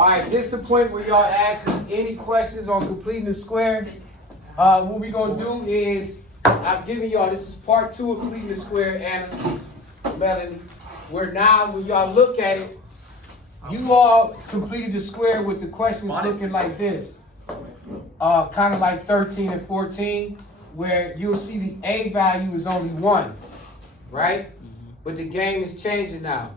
Alright, this is the point where y'all ask any questions on completing the square. What we're going to do is, I've given y'all, this is part 2 of completing the square, and Melanie, where now when y'all look at it, you all completed the square with the questions looking like this. Kind of like 13 and 14, where you'll see the A value is only 1, right? But the game is changing now.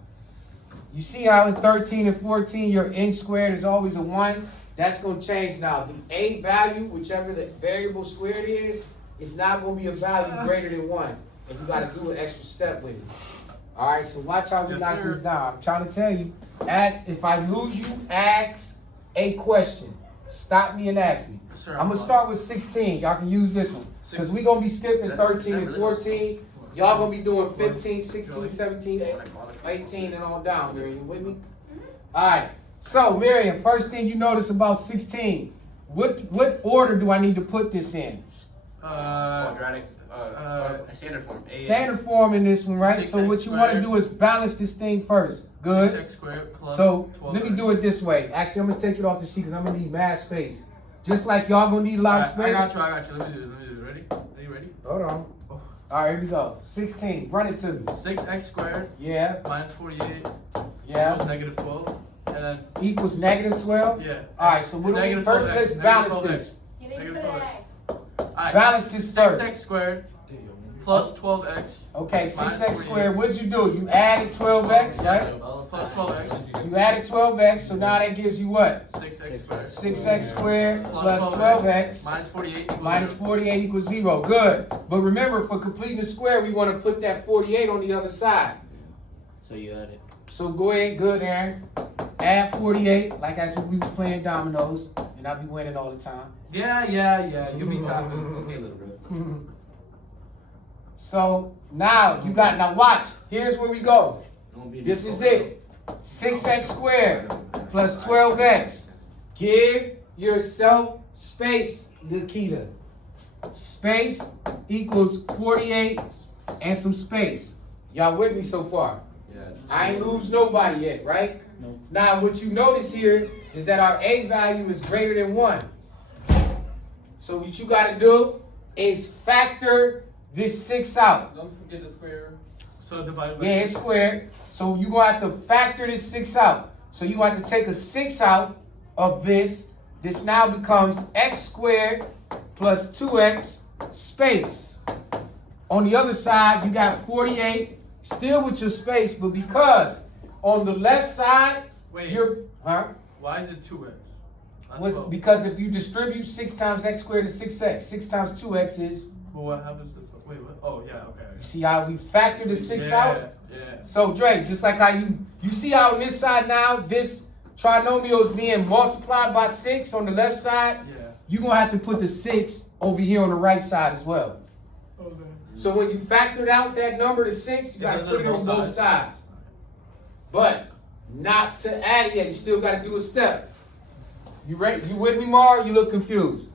You see how in 13 and 14 your N squared is always a 1? That's going to change now. The A value, whichever the variable squared is not going to be a value greater than 1. And you got to do an extra step with it. All right, so watch how we knock this down. I'm trying to tell you, if I lose you, ask a question. Stop me and ask me. I'm going to start with 16. Y'all can use this one. Because we're going to be skipping 13 and 14. Y'all going to be doing 15, 16, 17, 18, and on down. Miriam, you with me? All right. So, Miriam, first thing you notice about 16. What order do I need to put this in? Quadratics. Standard form. Standard form in this one, right? So what you want to do is balance this thing first. Good. 6x squared plus So 12x. let me do it this way. Actually, I'm going to take it off the sheet because I'm going to need mad space. Just like y'all going to need a lot of space. I got you. Let me do it. Ready? Are you ready? Hold on. All right, here we go. 16. Run it to me. 6x squared Yeah. minus 48 Yeah. equals negative 12. And then, Equals negative 12? yeah. All right, so what do we Negative first 12x, let's negative balance 12x. this. Negative 12x. Alright. Balance this 6x first. squared plus 12x. Okay, minus 6x 48. squared. What'd you do? You added 12x, right? Plus 12x. You added 12x, so now that gives you what? 6x squared. 6x squared plus 12x minus 48 minus 48 equals 0. Good. But remember, for completing the square, we want to put that 48 on the other side. So you add it. So go ahead, good, Aaron. Add 48, like as if we was playing dominoes, and I'll be winning all the time. Yeah. Give me time. Okay, little bro. So now you got, now watch, here's where we go. This is it. 6x squared plus 12x. Give yourself space, Nikita. Space equals 48 and some space. Y'all with me so far? Yeah. I ain't lose nobody yet, right? No. Now what you notice here is that our A value is greater than 1. So what you got to do is factor this 6 out. Don't forget the square. So divide by Yeah, it's squared. So you're going to have to factor this 6 out. So you have to take a 6 out of this. This now becomes x squared plus 2x space. On the other side, you got 48, still with your space, but because on the left side, Wait. you're, Why is it 2x? Because if you distribute 6 times x squared is 6x. 6 times 2x is, But what happens to, wait, what? Oh, yeah, okay. you see how we factor the 6 out? Yeah. So Dre, just like how you see how on this side now, this trinomial is being multiplied by 6 on the left side, Yeah. you're going to have to put the 6 over here on the right side as well. Okay. So when you factored out that number to 6, you got to put it on both sides. But not to add it yet. You still got to do a step. You ready? You with me, Mar? You look confused.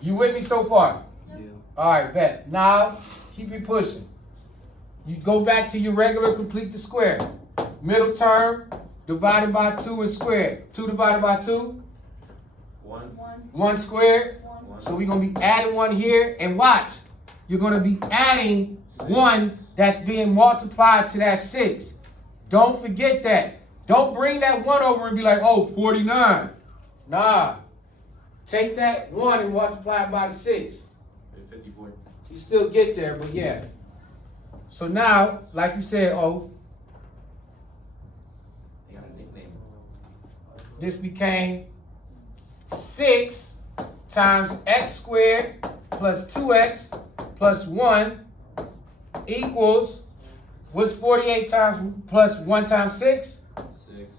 You with me so far? Yeah. All right, bet. Now, keep it pushing. You go back to your regular complete the square. Middle term, divided by 2 and squared. 2 divided by 2? 1. 1 squared. So we're going to be adding 1 here. And watch. You're going to be adding 1 that's being multiplied to that 6. Don't forget that. Don't bring that 1 over and be like, oh, 49. Nah. Take that 1 and multiply it by the 6. 54. You still get there, but yeah. So now, like you said, oh, They got a nickname. this became 6 times x squared plus 2x plus 1 equals, what's 48 times plus 1 times 6? 6.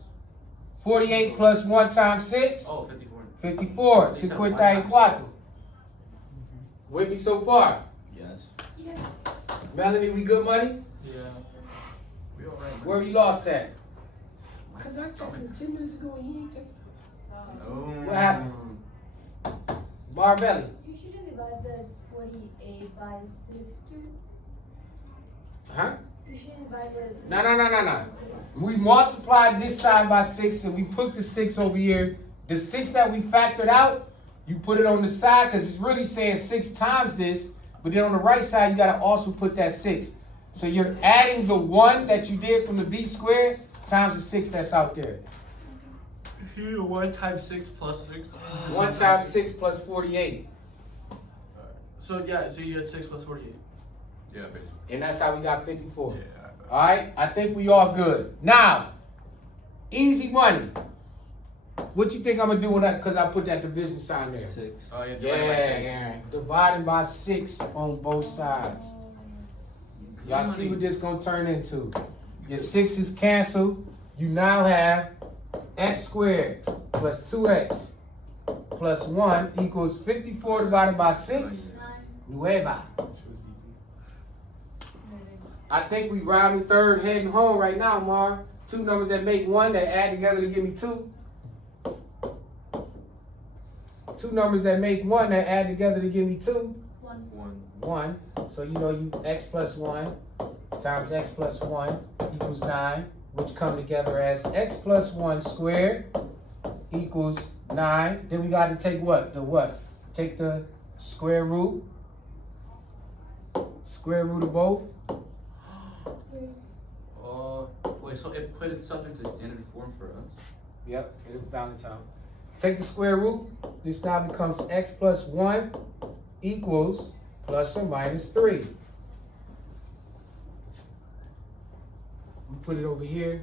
48 plus 1 times 6? Oh, 54. 54. 54. With me so far? Yes. Melanie, we good money? Yeah. We all right. Where we lost at? Because I told him 10 minutes ago and he ain't take. What happened? Marvelli. You shouldn't divide the 48 by 6 too. Huh? No. We multiplied this side by 6 and we put the 6 over here. The 6 that we factored out, you put it on the side because it's really saying 6 times this. But then on the right side, you got to also put that 6. So you're adding the 1 that you did from the b squared times the 6 that's out there. 1 times 6 plus 6. 1 times 6 plus 48. So yeah, so you get 6 plus 48. Yeah, basically. And that's how we got 54. Yeah. All right, I think we all good. Now, easy money. What you think I'm gonna do with that? Because I put that division sign there. 6. Oh, yeah. Yeah, Aaron. Dividing by 6 on both sides. Y'all see what this gonna turn into? Your 6's canceled. You now have x squared plus 2x plus 1 equals 54 divided by 6. Nueva. I think we rounding third, heading home right now, Mar. 2 numbers that make 1 that add together to give me 2. 2 numbers that make 1 that add together to give me 2. 1. So you know you x plus 1 times x plus 1 equals 9, which come together as x plus 1 squared equals 9. Then we got to take what? The what? Take the square root. Square root of both. Wait, so it put itself into standard form for us? Yep, it'll balance out. Take the square root. This now becomes x plus 1 equals plus or minus 3. We put it over here.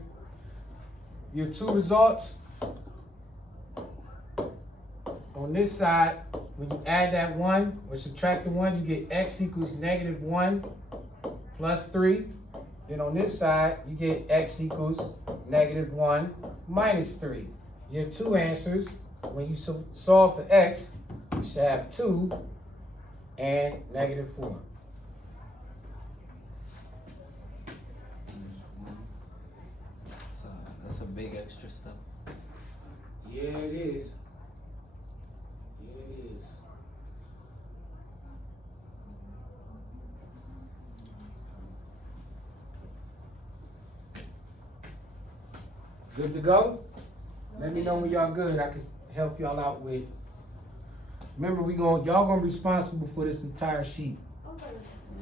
Your 2 results. On this side, when you add that 1 or subtract the 1, you get x equals negative 1 plus 3. Then on this side, you get x equals negative 1 minus 3. Your 2 answers, when you solve for x, you should have 2 and negative 4. That's a big extra step. Yeah, it is. Yeah, it is. Good to go? Let me know when y'all good. I can help y'all out with. Remember, y'all gonna be responsible for this entire sheet.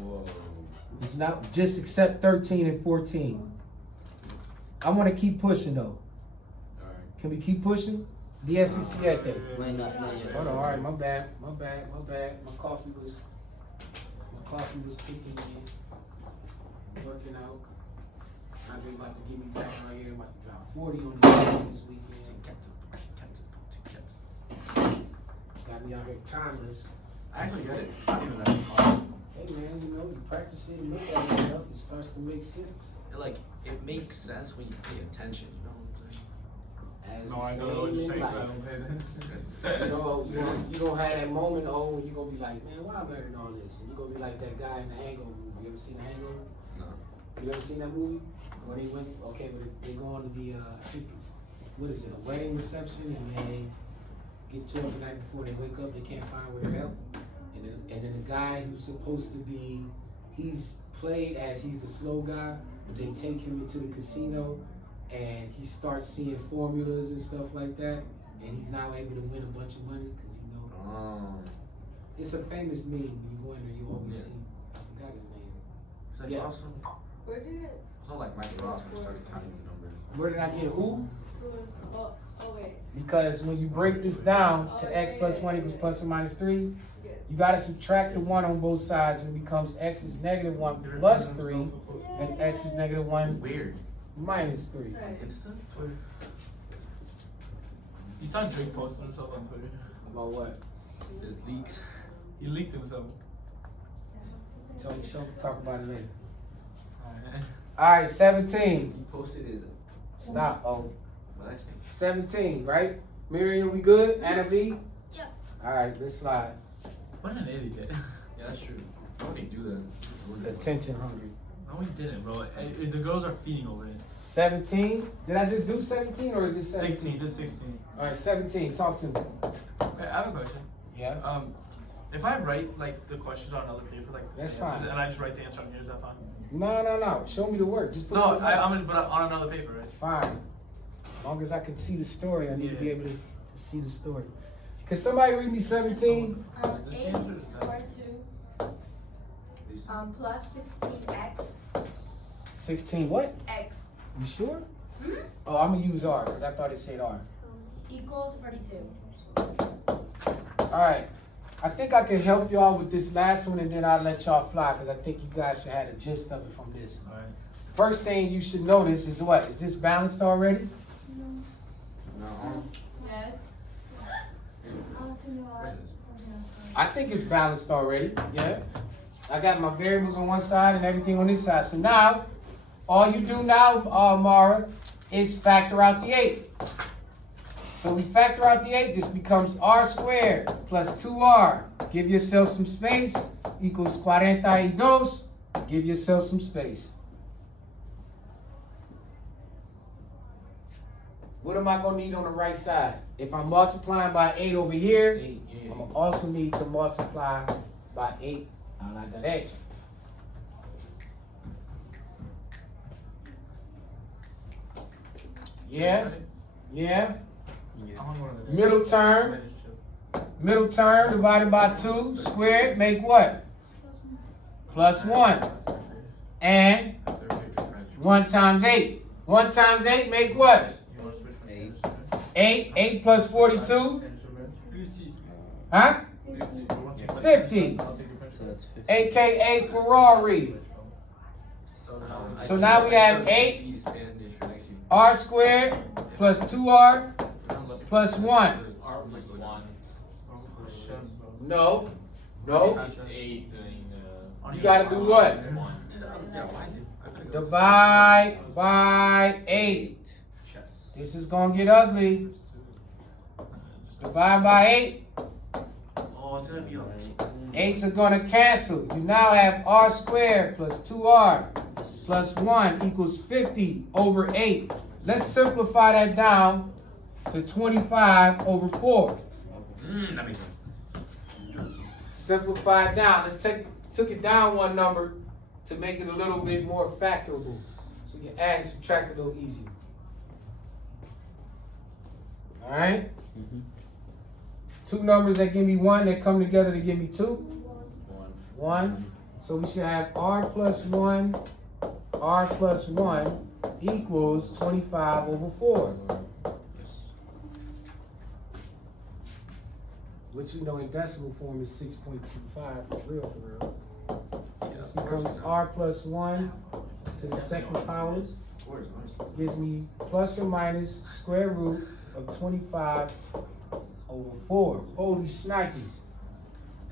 Whoa. It's not just except 13 and 14. I want to keep pushing though. Alright. Can we keep pushing? DSCC at that. Wait, not yet. Hold on, all right, my bad. My coffee was kicking in, working out. I've been about to give me back right here. I'm about to drop 40 on the business this weekend. Got me out here timeless. I actually got it. Not even that hard. Hey man, you know, you practice it and look at it enough, it starts to make sense. It makes sense when you pay attention, you know what I'm As No, the I know what same you're in saying. life. I don't pay attention. You gonna have that moment, when you gonna be like, man, why am I learning all this? And you gonna be like that guy in the Hangover movie. You ever seen the Hangover? No. You ever seen that movie? When they went, they go on to the, I think it's, what is it, a wedding reception, and they get to it the night before, they wake up, they can't find where they're at. And then the guy who's supposed to be, he's played as he's the slow guy, but they take him into the casino, and he starts seeing formulas and stuff like that, and he's now able to win a bunch of money, because it's a famous meme. When you go in there, you always see, I forgot his name. It's like Yeah. awesome. Where did it? It's not like Michael Ross when he started counting the numbers. Where did I get who? Oh wait. Because when you break this down to x plus 1 equals plus or minus 3, you got to subtract the 1 on both sides, and it becomes x is negative 1 plus 3, and x is negative 1 Weird. minus 3. Instant? Twitter. You saw Drake posting himself on Twitter. About what? Just leaks. He leaked himself. Tell me, show, talk about it later. Alright. All right, 17. He posted his. Stop. Oh, Well, that's me. 17, right? Miriam, we good? Anna V? Yep. All right, let's slide. What an idiot. Yeah, that's true. Why would he do that? Attention hungry. No, he didn't, bro. The girls are feeding over it. 17? Did I just do 17 or is it 17? 16, did 16. All right, 17. Talk to me. Okay, I have a question. Yeah. If I write like the questions on another paper, like That's the answers, fine. and I just write the answer on here, is that fine? No. Show me the work. Just put No, it I'm just but on another paper, right? Fine. As long as I can see the story, I need to be Yeah. able to see the story. Can somebody read me 17? 8 square 2 plus 16x 16 what? x You sure? Oh, I'm gonna use R because I thought it said R. equals 32. Alright. I think I can help y'all with this last one and then I'll let y'all fly because I think you guys should have the gist of it from this. Alright. First thing you should notice is what? Is this balanced already? No. Yes. I think it's balanced already, yeah. I got my variables on one side and everything on this side. So now, all you do now, Mara, is factor out the 8. So we factor out the 8, this becomes r squared plus 2r. Give yourself some space, equals 42. Give yourself some space. What am I gonna need on the right side? If I'm multiplying by 8 over here, I'm gonna also need to multiply by 8 on la derecha. Yeah? Yeah? Middle term divided by 2 squared make what? Plus 1. And 1 times 8. 1 times 8 make what? 8 plus 42? Huh? 50. So that's 50. AKA Ferrari. So now we have 8 r squared plus 2r plus 1. No. You gotta do what? Divide by 8. This is gonna get ugly. Divide by 8. 8's are gonna cancel. You now have r squared plus 2r plus 1 equals 50 over 8. Let's simplify that down to 25 over 4. That makes sense. Simplify it down. Let's took it down one number to make it a little bit more factorable. So you can add and subtract a little easier. Alright? Two numbers that give me 1 that come together to give me 2. 1. So we should have r plus 1 equals 25 over 4. Which we know in decimal form is 6.25 for real. This becomes r plus 1 to the second power. Gives me plus or minus square root of 25 over 4. Holy shnikes.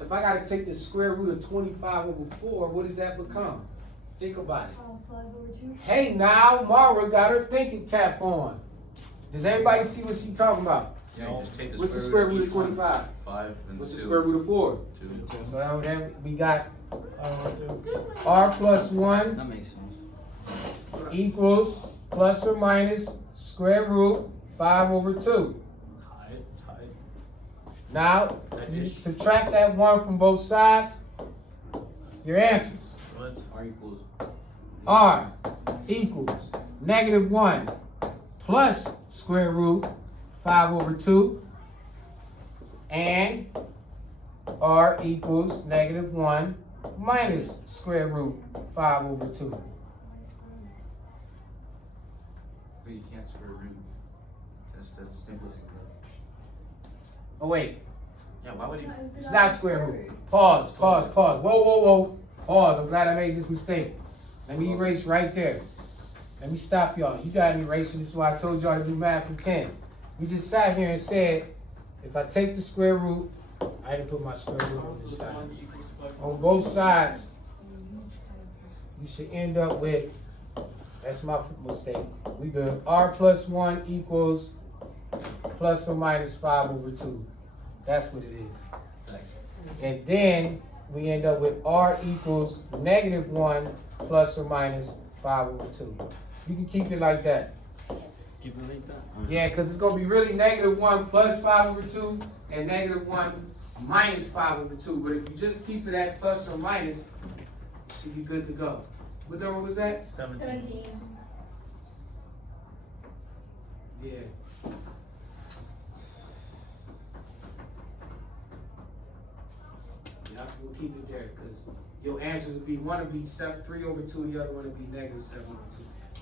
If I gotta take the square root of 25 over 4, what does that become? Think about it. 5 over 2. Hey now, Mara got her thinking cap on. Does everybody see what she's talking about? Yeah, you just take the What's the square root of each one. 25? 5 and What's the 2. square root of 4? 2. So now then we got r plus 1 That makes sense. equals plus or minus square root 5 over 2. Now, you subtract that 1 from both sides, your answers. R equals. R equals negative 1 plus square root 5 over 2 and R equals negative 1 minus square root 5 over 2. But you can't square root. That's the simplest thing. Oh wait, Yeah, why would you? it's not square root. Pause. Whoa. Pause, I'm glad I made this mistake. Let me erase right there. Let me stop y'all. You got an erasing. This is why I told y'all to do math from 10. We just sat here and said, if I take the square root, I had to put my square root on this side. On both sides, you should end up with, that's my mistake. We good. R plus 1 equals plus or minus 5 over 2. That's what it is. And then we end up with R equals negative 1 plus or minus 5 over 2. You can keep it like that. Keep it like that. Yeah, because it's going to be really negative 1 plus 5 over 2 and negative 1 minus 5 over 2. But if you just keep it at plus or minus, you should be good to go. What number was that? 17. Yeah. Yeah, we'll keep it there because your answers will be one will be 3 over 2, the other one will be negative 7 over 2.